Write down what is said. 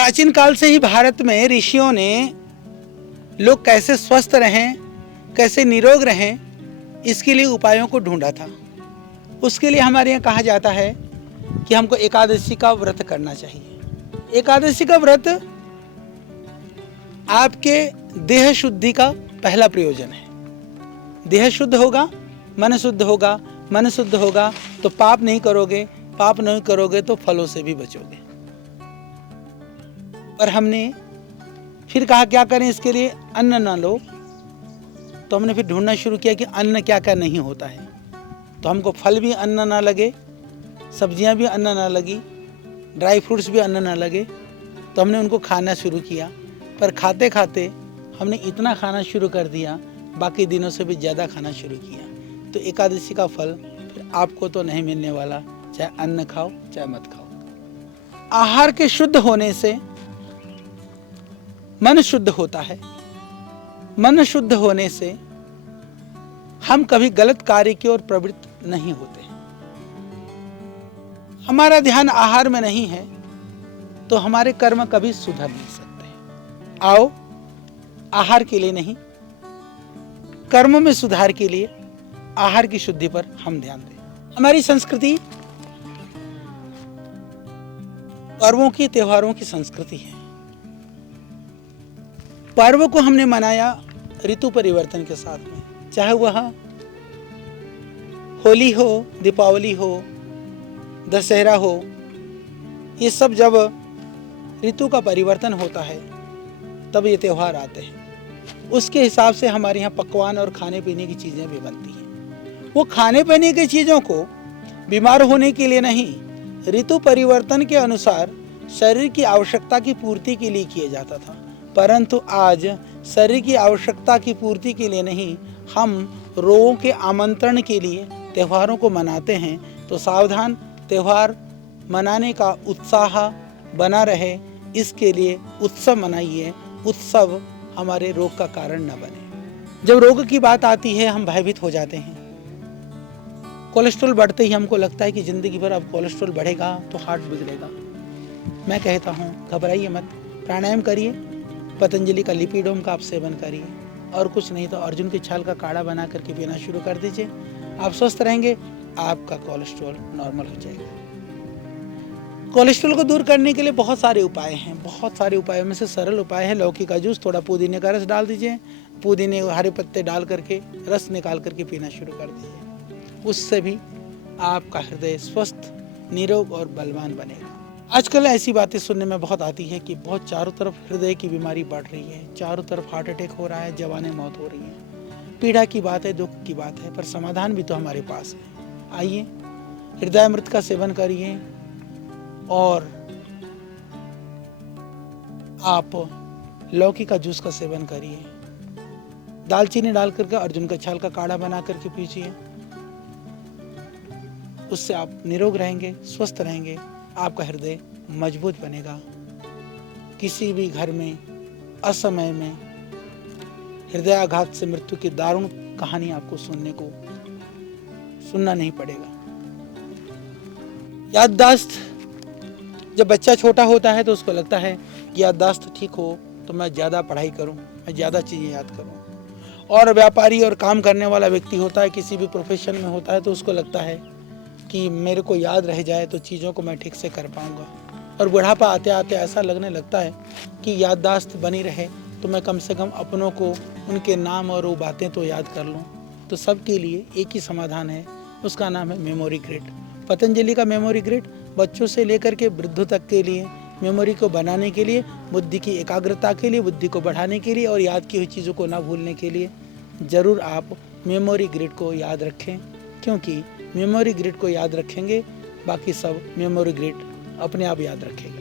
प्राचीन काल से ही भारत में ऋषियों ने लोग कैसे स्वस्थ रहें, कैसे निरोग रहें, इसके लिए उपायों को ढूंढा था। उसके लिए हमारे यहाँ कहा जाता है कि हमको एकादशी का व्रत करना चाहिए। एकादशी का व्रत आपके देह शुद्धि का पहला प्रयोजन है। देह शुद्ध होगा, मन शुद्ध होगा, मन शुद्ध होगा तो पाप नहीं करोगे, पाप नहीं करोगे तो फलों से भी बचोगे। और हमने फिर कहा क्या करें इसके लिए, अन्न ना लो। तो हमने फिर ढूंढना शुरू किया कि अन्न क्या क्या नहीं होता है। तो हमको फल भी अन्न ना लगे, सब्जियां भी अन्न ना लगी, ड्राई फ्रूट्स भी अन्न ना लगे, तो हमने उनको खाना शुरू किया। पर खाते खाते हमने इतना खाना शुरू कर दिया, बाकी दिनों से भी ज़्यादा खाना शुरू किया। तो एकादशी का फल फिर आपको तो नहीं मिलने वाला, चाहे अन्न खाओ चाहे मत खाओ। आहार के शुद्ध होने से मन शुद्ध होता है। मन शुद्ध होने से हम कभी गलत कार्य की ओर प्रवृत्त नहीं होते। हमारा ध्यान आहार में नहीं है तो हमारे कर्म कभी सुधर नहीं सकते। आओ आहार के लिए नहीं, कर्म में सुधार के लिए आहार की शुद्धि पर हम ध्यान दें। हमारी संस्कृति पर्वों की, त्योहारों की संस्कृति है। पर्व को हमने मनाया ऋतु परिवर्तन के साथ में, चाहे वह होली हो, दीपावली हो, दशहरा हो। ये सब जब ऋतु का परिवर्तन होता है तब ये त्यौहार आते हैं। उसके हिसाब से हमारे यहाँ पकवान और खाने पीने की चीज़ें भी बनती हैं। वो खाने पीने की चीज़ों को बीमार होने के लिए नहीं, ऋतु परिवर्तन के अनुसार शरीर की आवश्यकता की पूर्ति के लिए किया जाता था। परंतु आज शरीर की आवश्यकता की पूर्ति के लिए नहीं, हम रोगों के आमंत्रण के लिए त्योहारों को मनाते हैं। तो सावधान, त्योहार मनाने का उत्साह बना रहे, इसके लिए उत्सव मनाइए। उत्सव हमारे रोग का कारण न बने। जब रोग की बात आती है हम भयभीत हो जाते हैं। कोलेस्ट्रॉल बढ़ते ही हमको लगता है कि जिंदगी भर अब कोलेस्ट्रॉल बढ़ेगा तो हार्ट बिगड़ेगा। मैं कहता हूँ घबराइए मत, प्राणायाम करिए, पतंजलि का लिपिडोम का आप सेवन करिए, और कुछ नहीं तो अर्जुन की छाल का काढ़ा बना करके पीना शुरू कर दीजिए। आप स्वस्थ रहेंगे, आपका कोलेस्ट्रॉल नॉर्मल हो जाएगा। कोलेस्ट्रॉल को दूर करने के लिए बहुत सारे उपाय हैं। बहुत सारे उपायों में से सरल उपाय है लौकी का जूस, थोड़ा पुदीने का रस डाल दीजिए, पुदीने हरे पत्ते डाल करके रस निकाल करके पीना शुरू कर दीजिए। उससे भी आपका हृदय स्वस्थ, निरोग और बलवान बनेगा। आजकल ऐसी बातें सुनने में बहुत आती है कि बहुत चारों तरफ हृदय की बीमारी बढ़ रही है, चारों तरफ हार्ट अटैक हो रहा है, जवानें मौत हो रही है। पीड़ा की बात है, दुख की बात है, पर समाधान भी तो हमारे पास है। आइए हृदयामृत का सेवन करिए और आप लौकी का जूस का सेवन करिए, दालचीनी डाल करके अर्जुन का छाल का काढ़ा बना करके पीजिए। उससे आप निरोग रहेंगे, स्वस्थ रहेंगे, आपका हृदय मजबूत बनेगा। किसी भी घर में असमय में हृदयाघात से मृत्यु की दारुण कहानी आपको सुनना नहीं पड़ेगा। याददाश्त, जब बच्चा छोटा होता है तो उसको लगता है कि याददाश्त ठीक हो तो मैं ज़्यादा पढ़ाई करूं, मैं ज़्यादा चीज़ें याद करूं। और व्यापारी और काम करने वाला व्यक्ति होता है, किसी भी प्रोफेशन में होता है, तो उसको लगता है कि मेरे को याद रह जाए तो चीज़ों को मैं ठीक से कर पाऊंगा। और बुढ़ापा आते आते ऐसा लगने लगता है कि याददाश्त बनी रहे तो मैं कम से कम अपनों को, उनके नाम और वो बातें तो याद कर लूँ। तो सबके लिए एक ही समाधान है, उसका नाम है मेमोरी ग्रिड। पतंजलि का मेमोरी ग्रिड बच्चों से लेकर के वृद्धों तक के लिए मेमोरी को बनाने के लिए, बुद्धि की एकाग्रता के लिए, बुद्धि को बढ़ाने के लिए और याद की हुई चीज़ों को ना भूलने के लिए ज़रूर आप मेमोरी ग्रिड को याद रखें। क्योंकि मेमोरी ग्रिड को याद रखेंगे, बाकी सब मेमोरी ग्रिड अपने आप याद रखेगा।